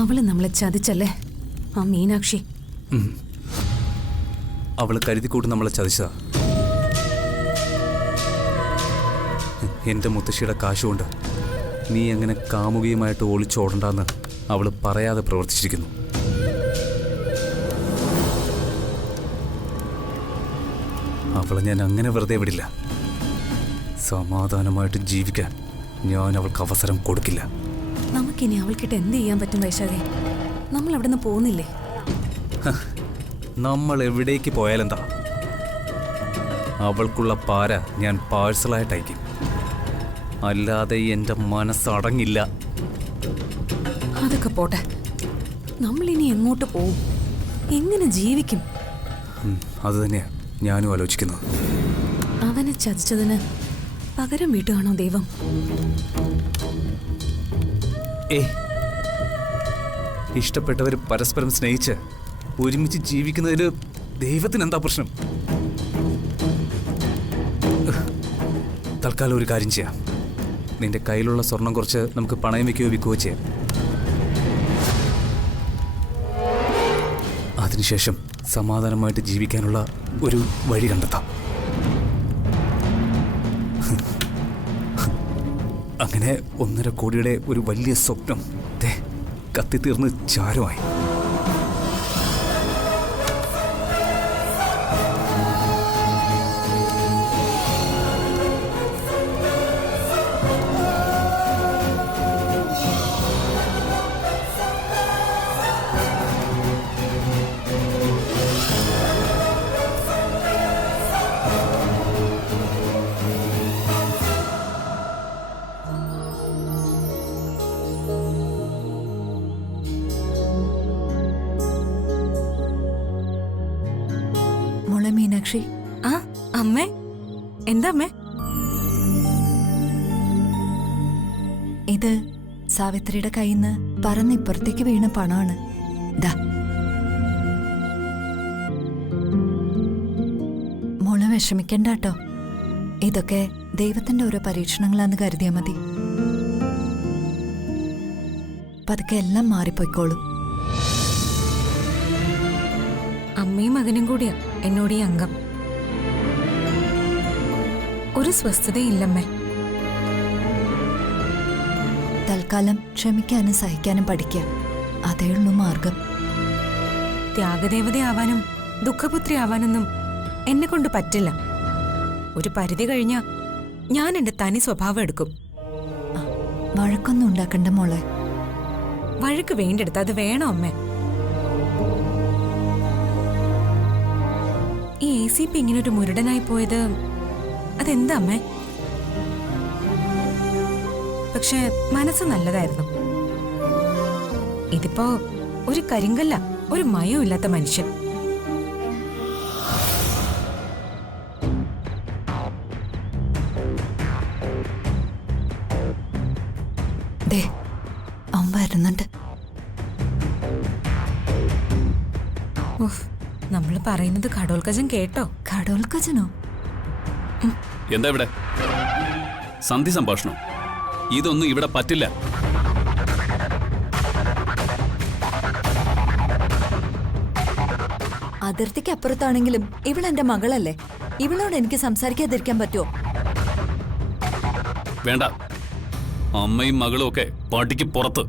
അവള് നമ്മളെ ചതിച്ചല്ലേ ആ മീനാക്ഷി. അവള് കരുതിക്കൂട്ട് നമ്മളെ ചതിച്ചതാ. എൻ്റെ മുത്തശ്ശിയുടെ കാശുകൊണ്ട് നീ എങ്ങനെ കാമുകിയുമായിട്ട് ഒളിച്ചോടണ്ടെന്ന് അവള് പറയാതെ പ്രവർത്തിച്ചിരിക്കുന്നു. അവളെ ഞാൻ അങ്ങനെ വെറുതെ വിടില്ല. സമാധാനമായിട്ട് ജീവിക്കാൻ ഞാൻ അവൾക്ക് അവസരം കൊടുക്കില്ല. നമുക്കിനി അവൾക്കിട്ട് എന്ത് ചെയ്യാൻ പറ്റും വൈശാഖേ? നമ്മൾ അവിടെ നിന്ന് പോകുന്നില്ലേ? നമ്മൾ എവിടേക്ക് പോയാലെന്താ? അവൾക്കുള്ള പാര ഞാൻ പാഴ്സലായിട്ട് അയക്കും. അല്ലാതെ എൻ്റെ മനസ്സടങ്ങില്ല. അതൊക്കെ പോട്ടെ, നമ്മളിനി എങ്ങോട്ട് പോവും? എങ്ങനെ ജീവിക്കും? അത് തന്നെയാ ഞാനും ആലോചിക്കുന്നത്. അവനെ ചതിച്ചതിന് പകരം വീട്ടുകയാണോ ദൈവം? ഇഷ്ടപ്പെട്ടവർ പരസ്പരം സ്നേഹിച്ച് ഒരുമിച്ച് ജീവിക്കുന്നതിൽ ദൈവത്തിന് എന്താ പ്രശ്നം? തൽക്കാലം ഒരു കാര്യം ചെയ്യാം. നിന്റെ കയ്യിലുള്ള സ്വർണം കുറച്ച് നമുക്ക് പണയം വയ്ക്കുകയോ വിൽക്കുകയോ ചെയ്യാം. അതിനുശേഷം സമാധാനമായിട്ട് ജീവിക്കാനുള്ള ഒരു വഴി കണ്ടെത്താം. അങ്ങനെ 1.5 കോടിയുടെ ഒരു വലിയ സ്വപ്നം കത്തിത്തീർന്ന് ചാരമായി. മീനാക്ഷി. ആ അമ്മേ, എന്താ അമ്മേ? ഇത് സാവിത്രിയുടെ കയ്യിൽ നിന്ന് പറന്നിപ്പുറത്തേക്ക് വീണ പണമാണ്. മോള് വിഷമിക്കണ്ടാട്ടോ. ഇതൊക്കെ ദൈവത്തിന്റെ ഓരോ പരീക്ഷണങ്ങളാന്ന് കരുതിയാ മതി. പതുക്കെ എല്ലാം മാറിപ്പോയിക്കോളും. അമ്മയും മകനും കൂടിയാ എന്നോട് ഈ അംഗം. ഒരു സ്വസ്ഥതയില്ലമ്മേ. തൽക്കാലം ക്ഷമിക്കാനും സഹിക്കാനും പഠിക്കുക. അതേ ഉള്ളൂ മാർഗം. ത്യാഗദേവതയാവാനും ദുഃഖപുത്രിയാവാനൊന്നും എന്നെ കൊണ്ട് പറ്റില്ല. ഒരു പരിധി കഴിഞ്ഞാ ഞാൻ എന്റെ തനി സ്വഭാവം എടുക്കും. വഴക്കൊന്നും ഉണ്ടാക്കണ്ട മോളെ. വഴക്ക് വേണ്ടെടുത്ത് അത് വേണോ അമ്മേ? ഈ ACP ഇങ്ങനൊരു മുരടനായി പോയത് അതെന്താ അമ്മേ? പക്ഷെ മനസ്സ് നല്ലതായിരുന്നു. ഇതിപ്പോ ഒരു കരിങ്കല്ല, ഒരു മയവും ഇല്ലാത്ത മനുഷ്യൻ. അവൻ വരുന്നുണ്ട്. നമ്മൾ പറയുന്നത് ഘടോൽക്കജൻ കേട്ടോ? ഘടോൽക്കജനോ? എന്താ ഇവിടെ സന്ധി സംഭാഷണം? ഇതൊന്നും ഇവിടെ പറ്റില്ല. അതിർത്തിക്ക് അപ്പുറത്താണെങ്കിലും ഇവളെന്റെ മകളല്ലേ. ഇവളോട് എനിക്ക് സംസാരിക്കാതിരിക്കാൻ പറ്റുമോ? വേണ്ട, അമ്മയും മകളും ഒക്കെ പാട്ടിക്ക് പുറത്ത്.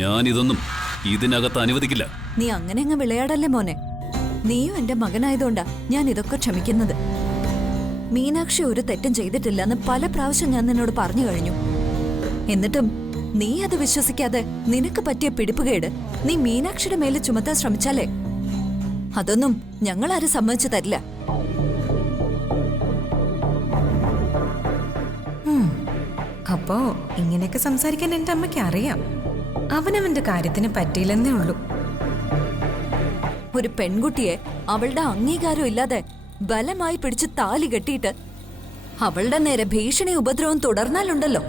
ഞാനിതൊന്നും ഇതിനകത്ത് അനുവദിക്കില്ല. നീ അങ്ങനെ അങ്ങ് വിളയാടല്ലേ മോനെ. നീയും എന്റെ മകനായതുകൊണ്ടാ ഞാൻ ഇതൊക്കെ ക്ഷമിക്കുന്നത്. മീനാക്ഷി ഒരു തെറ്റും ചെയ്തിട്ടില്ലെന്ന് പല പ്രാവശ്യം ഞാൻ നിന്നോട് പറഞ്ഞു കഴിഞ്ഞു. എന്നിട്ടും നീ അത് വിശ്വസിക്കാതെ നിനക്ക് പറ്റിയ പിടിപ്പുകേട് നീ മീനാക്ഷിയുടെ മേലെ ചുമത്താൻ ശ്രമിച്ചാലേ അതൊന്നും ഞങ്ങളാരും സമ്മതിച്ചു തരില്ല. അപ്പോ ഇങ്ങനെയൊക്കെ സംസാരിക്കാൻ എന്റെ അമ്മയ്ക്ക് അറിയാം. അവനവന്റെ കാര്യത്തിന് പറ്റിയില്ലെന്നേ ഉള്ളൂ. ഒരു പെൺകുട്ടിയെ അവളുടെ അംഗീകാരം ഇല്ലാതെ ബലമായി പിടിച്ച് താലി കെട്ടിയിട്ട് അവളുടെ നേരെ ഭീഷണി ഉപദ്രവം തുടർന്നാലുണ്ടല്ലോ,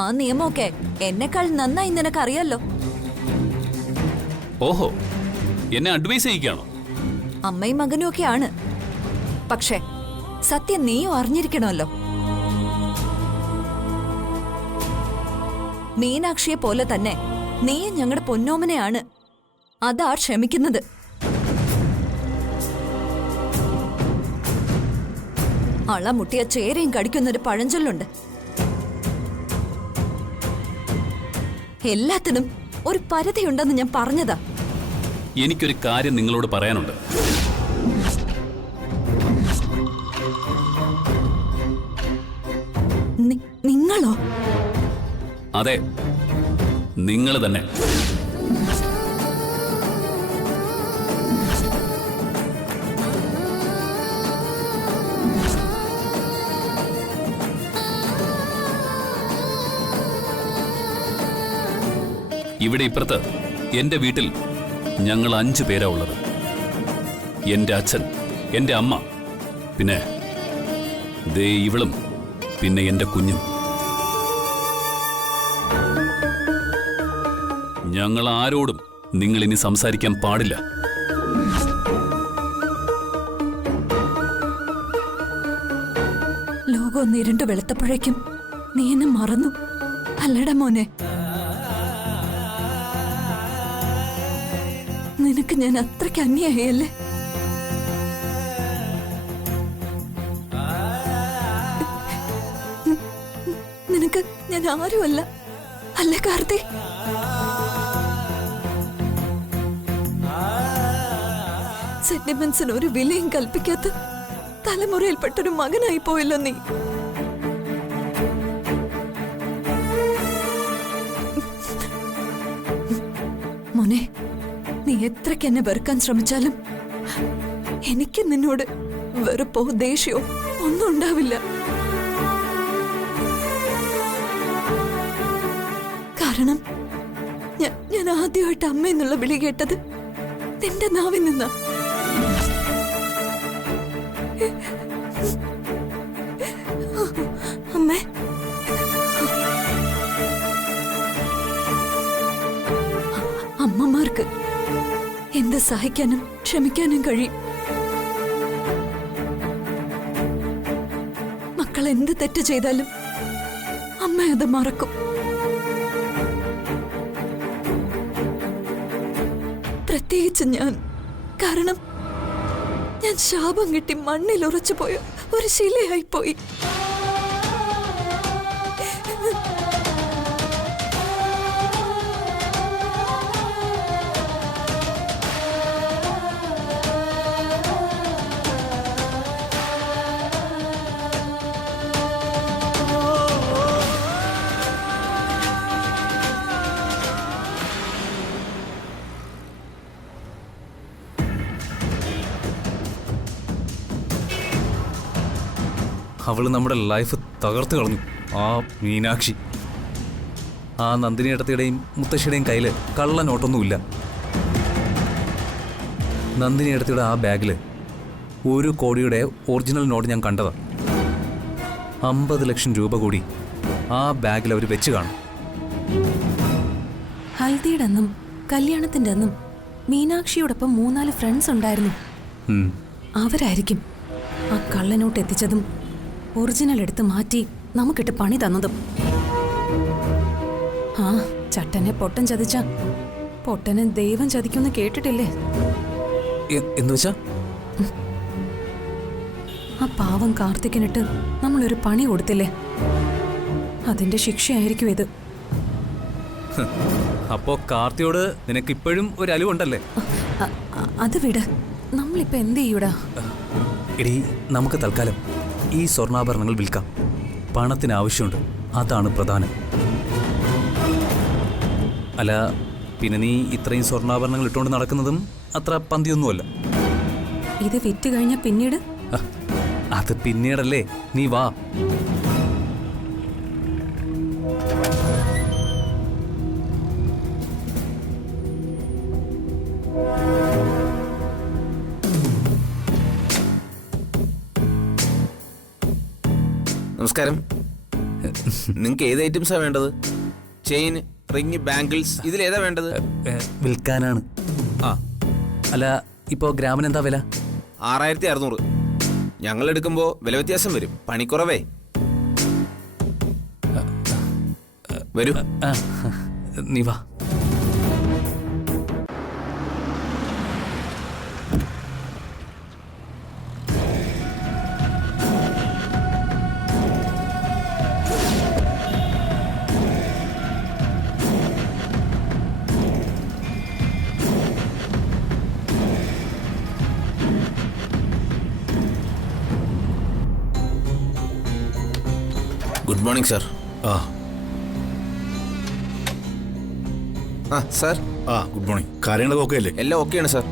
ആ നിയമമൊക്കെ എന്നെക്കാൾ നന്നായി നിനക്കറിയാലോ. ഓഹോ, എന്നെ അഡ്വൈസ് ചെയ്യിക്കുകയാണോ? അമ്മയും മകനും ഒക്കെയാണ്. പക്ഷേ സത്യം നീയും അറിഞ്ഞിരിക്കണമല്ലോ. മീനാക്ഷിയെ പോലെ തന്നെ നീയും ഞങ്ങളുടെ പൊന്നോമനെയാണ്. അതാ ക്ഷമിക്കുന്നത്. അളമുട്ടിയ ചേരയും കടിക്കുന്നൊരു പഴഞ്ചൊല്ലുണ്ട്. എല്ലാത്തിനും ഒരു പരിധിയുണ്ടെന്ന് ഞാൻ പറഞ്ഞതാ. എനിക്കൊരു കാര്യം നിങ്ങളോട് പറയാനുണ്ട്. നിങ്ങളോ? അതെ, നിങ്ങൾ തന്നെ. ഇവിടെ ഇപ്പുറത്ത് എന്റെ വീട്ടിൽ ഞങ്ങൾ 5 പേരാ ഉള്ളത്. എന്റെ അച്ഛൻ, എന്റെ അമ്മ, പിന്നെ ദേ ഇവളും, പിന്നെ എന്റെ കുഞ്ഞും. ഞങ്ങൾ ആരോടും നിങ്ങൾ ഇനി സംസാരിക്കാൻ പാടില്ല. ലോകം ഒന്ന് ഇരുണ്ട് വെളുത്തപ്പോഴേക്കും നീ എന്നെ മറന്നു അല്ലടാ മോനെ. നിനക്ക് ഞാൻ അത്രയ്ക്ക് അന്യായല്ലേ? നിനക്ക് ഞാൻ ആരുമല്ല അല്ലേ കാർത്തി? സെന്റിമെന്റ്സിന് ഒരു വിലയും കൽപ്പിക്കാത്ത തലമുറയിൽപ്പെട്ടൊരു മകനായി പോയല്ലോ നീ. മോനെ, നീ എത്രയ്ക്ക് എന്നെ വെറുക്കാൻ ശ്രമിച്ചാലും എനിക്ക് നിന്നോട് വെറുപ്പോ ദേഷ്യമോ ഒന്നും ഉണ്ടാവില്ല. കാരണം ഞാൻ ആദ്യമായിട്ട് അമ്മ എന്നുള്ള വിളി കേട്ടത് നിന്റെ നാവിൽ നിന്നാ. അമ്മേ, അമ്മമാർക്ക് എന്ത് സഹിക്കാനും ക്ഷമിക്കാനും കഴിയും. മക്കൾ എന്ത് തെറ്റ് ചെയ്താലും അമ്മ അത് മറക്കും. പ്രത്യേകിച്ച് ഞാൻ. കാരണം ഞാൻ ശാപം കിട്ടി മണ്ണിൽ ഉറച്ചുപോയ ഒരു ശിലയായിപ്പോയി. അവള് നമ്മുടെ ലൈഫ് തകർത്ത് കളഞ്ഞു. ആ മീനാക്ഷി. ആ നന്ദിനി ഏട്ടത്തിയുടെയും മുത്തശ്ശിയുടെയും കയ്യിൽ കള്ള നോട്ടൊന്നുമില്ല. നന്ദിനി ഏട്ടത്തിയുടെ ആ ബാഗിൽ 1 കോടിയുടെ ഒറിജിനൽ നോട്ട് ഞാൻ കണ്ടതാ. 50 ലക്ഷം രൂപ കൂടി ആ ബാഗിൽ അവർ വെച്ച് കാണും. ഹൽദിയുടെ അന്നും കല്യാണത്തിന്റെ അന്നും മീനാക്ഷിയോടൊപ്പം 3-4 ഫ്രണ്ട്സ് ഉണ്ടായിരുന്നു. അവരായിരിക്കും ആ കള്ളനോട്ട് എത്തിച്ചതും ഒറിജിനൽ എടുത്ത് മാറ്റി നമുക്കിട്ട് പണി തന്നതും. ആ ചട്ടനെ പൊട്ടൻ ചതിച്ച പൊട്ടനെ ദൈവം ചതിക്കുമെന്ന് കേട്ടിട്ടില്ലേ? എന്നുവെച്ചാ ആ പാവം കാർത്തിക്കിനിട്ട് നമ്മളൊരു പണി കൊടുത്തില്ലേ, അതിന്റെ ശിക്ഷയായിരിക്കും ഇത്. അപ്പോ കാർത്തിയോട് നിനക്ക് ഇപ്പോഴും ഒരു അലിവുണ്ടല്ലേ? അത് വിട്, നമ്മളിപ്പോ എന്ത് ചെയ്യൂടാ? എടീ, നമുക്ക് തൽക്കാലം ഈ സ്വർണ്ണാഭരണങ്ങൾ വിൽക്കാം. പണത്തിന് ആവശ്യമുണ്ട്, അതാണ് പ്രധാനം. അല്ല, പിന്നെ നീ ഇത്രയും സ്വർണ്ണാഭരണങ്ങൾ ഇട്ടുകൊണ്ട് നടക്കുന്നതും അത്ര പന്തിയൊന്നുമല്ല. ഇത് വിറ്റ് കഴിഞ്ഞാൽ പിന്നീട്? അത് പിന്നീടല്ലേ, നീ വാ. നമസ്കാരം. നിങ്ങൾക്ക് ഏത് ഐറ്റംസാണ് വേണ്ടത്? ചെയിൻ, റിങ്, ബാംഗിൾസ്, ഇതിലേതാ വേണ്ടത്? വിൽക്കാനാണ്. ആ, അല്ല, ഇപ്പോൾ ഗ്രാമിന് എന്താ വില? 6600. ഞങ്ങൾ എടുക്കുമ്പോൾ വില വ്യത്യാസം വരും. പണിക്കുറവേ. വരൂ. നീ വാ. Good morning sir. ആ സാർ. Good morning. കാര്യങ്ങളൊക്കെ ഓക്കെ അല്ലേ? എല്ലാം ഓക്കെയാണ് സാർ.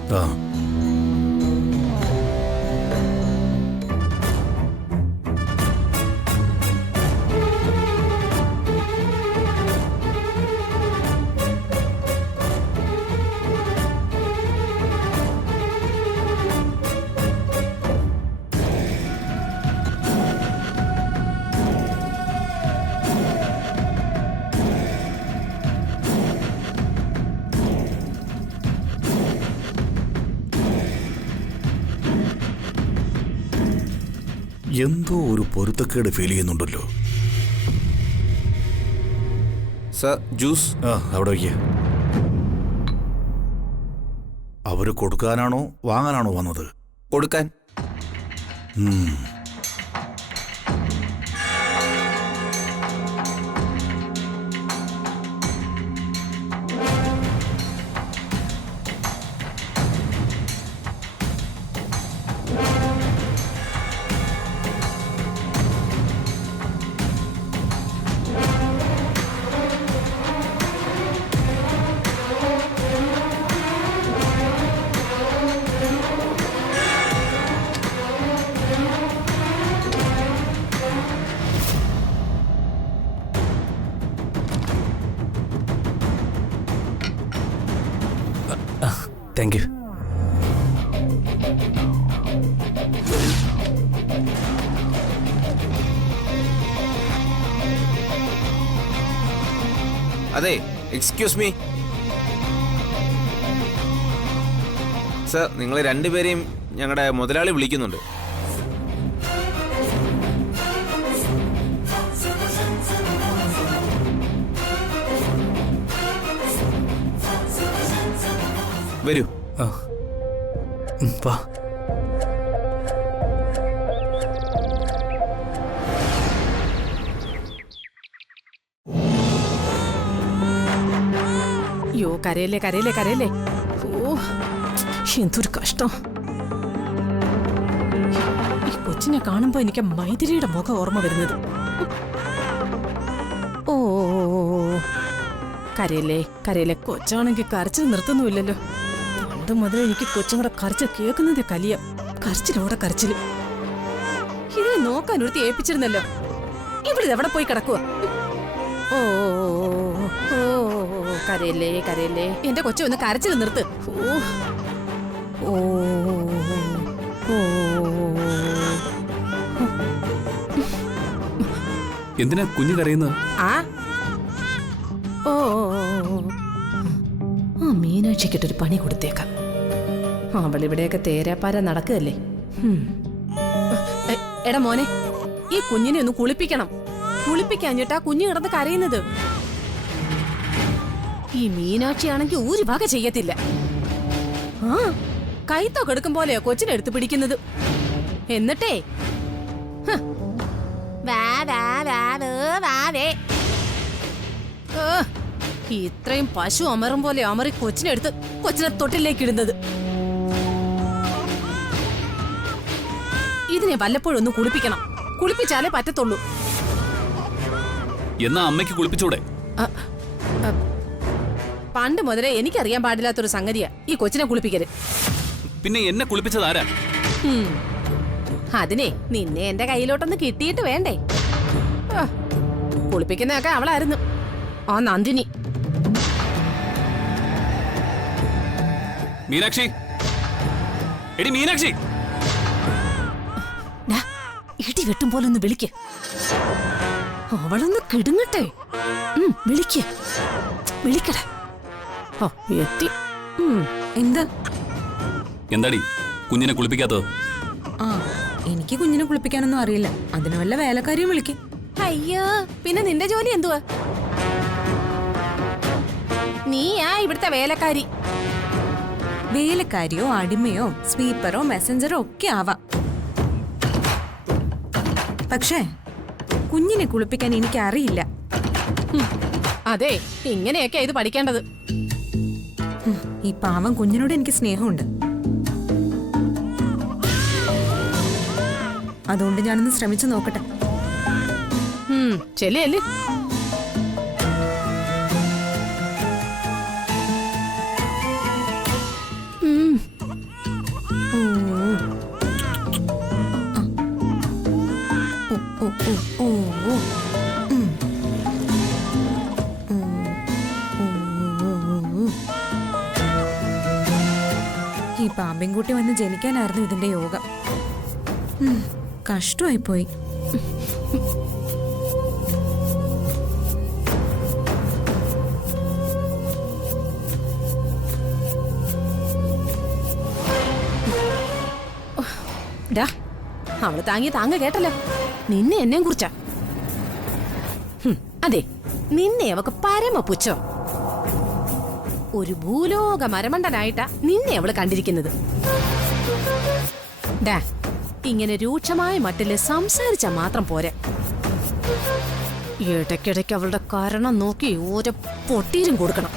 എന്തോ ഒരു പൊരുത്തക്കേട് ഫീൽ ചെയ്യുന്നുണ്ടല്ലോ. Sir juice. അവിടെ വയ്ക്കുക. അവര് കൊടുക്കാനാണോ വാങ്ങാനാണോ വന്നത്? കൊടുക്കാൻ. Thank you. അതെ, എക്സ്ക്യൂസ് മീ സാർ. നിങ്ങൾ രണ്ടുപേരെയും ഞങ്ങളുടെ മുതലാളി വിളിക്കുന്നുണ്ട്. വരൂ. വാ. അയ്യോ, കരയല്ലേ കരയല്ലേ കരയല്ലേ. ഓ, എന്തൊരു കഷ്ടം. ഈ കൊച്ചിനെ കാണുമ്പോ എനിക്ക് മൈഥിലിയുടെ മുഖം ഓർമ്മ വരുന്നത്. ഓ, കരയല്ലേ കരയല്ലേ. കൊച്ചാണെങ്കിൽ കരച്ചിൽ നിർത്തുന്നുമില്ലല്ലോ. പണ്ട് മുതൽ എനിക്ക് കൊച്ചുങ്ങളുടെ കരച്ചിൽ കേൾക്കുന്നത് കലിയ. കരച്ചിലോടെ കരച്ചില്. ഇതിനെ നോക്കാൻ ഒരുത്തി ഏൽപ്പിച്ചിരുന്നല്ലോ. ഇവിടെ എവിടെ പോയി കിടക്കുക? ഓ ഓ, കരയല്ലേ കരയല്ലേ. എന്റെ കൊച്ചു ഒന്ന് കരച്ചിൽ നിർത്ത്. ഓ ഓ, എന്തിനാ കുഞ്ഞു കരയുന്നത്? ആ ഓ, ആ മീനാക്ഷിക്കിട്ടൊരു പണി കൊടുത്തേക്കാം. അവളിവിടെയൊക്കെ തേരാപ്പാര നടക്കുകയല്ലേ. എടാ മോനെ, ഈ കുഞ്ഞിനെ ഒന്ന് കുളിപ്പിക്കണം. കുളിപ്പിക്കാഞ്ഞിട്ടാ കുഞ്ഞു കിടന്ന് കരയുന്നത്. ഈ മീനാക്ഷിയാണെങ്കിൽ ഒരു വക ചെയ്യത്തില്ല. ആ, കൈത്തൊക്കെ എടുക്കും പോലെയോ കൊച്ചിനെ എടുത്ത് പിടിക്കുന്നത്. എന്നിട്ടേ ഇത്രയും പശു അമറും പോലെ അമറി കൊച്ചിനെടുത്ത് കൊച്ചിനെ തൊട്ടിലേക്ക് ഇടുന്നത്. ഇതിനെ വല്ലപ്പോഴും ഒന്ന് കുളിപ്പിക്കണം. കുളിപ്പിച്ചാലേ പറ്റത്തുള്ളൂ. എന്നാ അമ്മയ്ക്ക് കുളിപ്പിച്ചൂടെ? പണ്ട് മുതലേ എനിക്കറിയാൻ പാടില്ലാത്തൊരു സംഗതിയാ ഈ കൊച്ചിനെ കുളിപ്പിക്കല്. പിന്നെ എന്നെ കുളിപ്പിച്ചത് ആരാ? അതിനെ നിന്നെ എന്റെ കയ്യിലോട്ടൊന്ന് കിട്ടിയിട്ട് വേണ്ടേ. കുളിപ്പിക്കുന്നതൊക്കെ അവളായിരുന്നു, ആ നന്ദിനി. മീനാക്ഷി, എടി മീനാക്ഷി. ഇടി വെട്ടും പോലെ ഒന്ന് വിളിക്ക്. അവളൊന്ന് കിടുങ്ങട്ടെ. വിളിക്ക്, വിളിക്കട. എത്തി. എന്താ എന്താടി കുഞ്ഞിനെ കുളിപ്പിക്കാത്തത്? ആ, എനിക്ക് കുഞ്ഞിനെ കുളിപ്പിക്കാനൊന്നും അറിയില്ല. അതിന് വല്ല വേലക്കാരിയും വിളിക്കും. അയ്യോ, പിന്നെ നിന്റെ ജോലി എന്തുവാ? നീയാ ഇവിടുത്തെ വേലക്കാരി. വേലക്കാരിയോ അടിമയോ സ്വീപ്പറോ മെസ്സഞ്ചറോ ഒക്കെ ആവാം. പക്ഷേ കുഞ്ഞിനെ കുളിപ്പിക്കാൻ എനിക്ക് അറിയില്ല. അതെ, ഇങ്ങനെയൊക്കെ ഇത് പഠിക്കേണ്ടത്. ഈ പാവം കുഞ്ഞിനോട് എനിക്ക് സ്നേഹമുണ്ട്. അതുകൊണ്ട് ഞാനൊന്ന് ശ്രമിച്ചു നോക്കട്ടെ. ചെല്ലേ. ഈ പാമ്പിൻകുട്ടി വന്ന് ജനിക്കാനായിരുന്നു ഇതിന്റെ യോഗം. കഷ്ടമായിപ്പോയി. അവള് താങ്ങ കേട്ടല്ലോ. നിന്നെ എന്നെയും കുറിച്ചാ. അതെ, നിന്നെ അവക്ക് പരമ പുച്ഛം. ഒരു ഭൂലോക മരമണ്ടനായിട്ടാ നിന്നെ അവള് കണ്ടിരിക്കുന്നത്. ഇങ്ങനെ രൂക്ഷമായ മട്ടില് സംസാരിച്ചാ മാത്രം പോരെ. ഇടയ്ക്കിടയ്ക്ക് അവളുടെ കാരണം നോക്കി ഓരോ പൊട്ടീരും കൊടുക്കണം.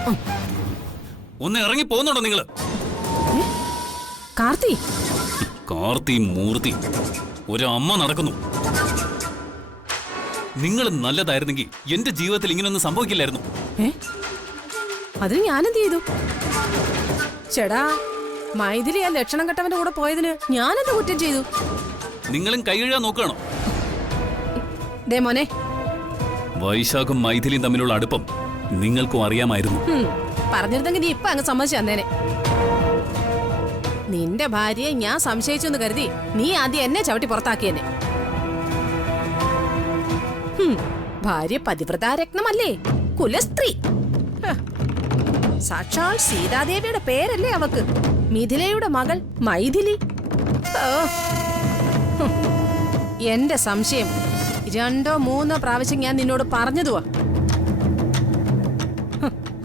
ഒന്ന് ഇറങ്ങി പോകുന്നുണ്ടോ നിങ്ങള്? കാർത്തി മൂർത്തി ഒരമ്മ നടക്കുന്നു. നിങ്ങൾ നല്ലതായിരുന്നെങ്കിൽ എന്റെ ജീവിതത്തിൽ ഇങ്ങനൊന്നും സംഭവിക്കില്ലായിരുന്നു. അതിന് ഞാനെന്ത് ചെയ്തു? ചേടാ, മൈഥിലി ആ ലക്ഷണം കെട്ടവന്റെ കൂടെ പോയതിന് ഞാനെന്ത് കുറ്റം ചെയ്തു? നിങ്ങളും കൈ കഴുകാൻ നോക്കുകയാണോ? ദേ മോനെ, വൈശാഖും മൈഥിലിയും തമ്മിലുള്ള അടുപ്പം നിങ്ങൾക്കും അറിയാമായിരുന്നു. പറഞ്ഞിരുന്നെങ്കിൽ നീ ഇപ്പൊ അങ്ങ് സമ്മതിച്ചു തന്നേനെ. നിന്റെ ഭാര്യയെ ഞാൻ സംശയിച്ചു എന്ന് കരുതി നീ ആദ്യം എന്നെ ചവിട്ടി പുറത്താക്കിയെന്നെ. ഭാര്യ പതിവ്രതാരത്നമല്ലേ, കുലസ്ത്രീ. സാക്ഷാൽ സീതാദേവിയുടെ പേരല്ലേ അവക്ക്. മിഥിലയുടെ മകൾ മൈഥിലി. എന്റെ സംശയം 2 3 പ്രാവശ്യം ഞാൻ നിന്നോട് പറഞ്ഞതുവാ.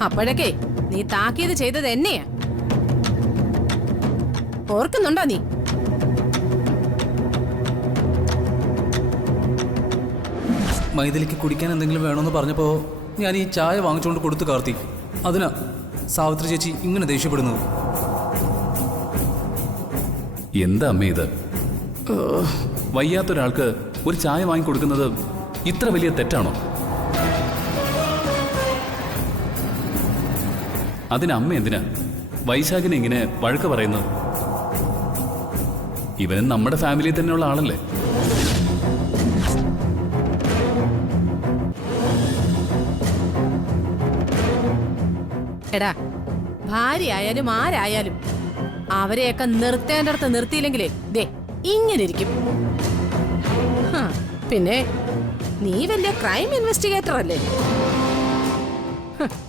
അപ്പോഴൊക്കെ നീ താക്കീത് ചെയ്തത് എന്നെയാ. ഓർക്കുന്നുണ്ടോ നീ? മൈഥിലിക്ക് കുടിക്കാൻ എന്തെങ്കിലും വേണമെന്ന് പറഞ്ഞപ്പോ ഞാൻ ഈ ചായ വാങ്ങിച്ചുകൊണ്ട് കൊടുത്തു കാർത്തി. അതിനാ സാവിത്രി ചേച്ചി ഇങ്ങനെ ദേഷ്യപ്പെടുന്നത്. എന്താ അമ്മ ഇത്? വയ്യാത്തൊരാൾക്ക് ഒരു ചായ വാങ്ങിക്കൊടുക്കുന്നത് ഇത്ര വലിയ തെറ്റാണോ? അതിന് അമ്മ എന്തിനാ വൈശാഖിനെ ഇങ്ങനെ വഴക്ക് പറയുന്നത്? ഇവനും നമ്മുടെ ഫാമിലിയിൽ തന്നെയുള്ള ആളല്ലേ? എടാ, ഭാര്യ ആയാലും ആരായാലും അവരെയൊക്കെ നിർത്തേണ്ടടുത്ത് നിർത്തിയില്ലെങ്കിലേ ദേ ഇങ്ങനെ ഇരിക്കും. പിന്നെ നീ വലിയ ക്രൈം ഇൻവെസ്റ്റിഗേറ്റർ അല്ലേ?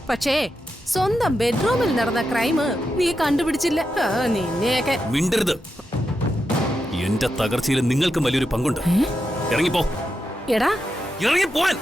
പക്ഷേ സ്വന്തം ബെഡ്റൂമിൽ നടന്ന ക്രൈം നീ കണ്ടുപിടിച്ചില്ല. നിന്നെയൊക്കെ മിണ്ടരുത്. എന്റെ തകർച്ചയിൽ നിങ്ങൾക്കും വലിയൊരു പങ്കുണ്ട്. ഇറങ്ങിപ്പോ. എടാ, ഇറങ്ങിപ്പോവാൻ.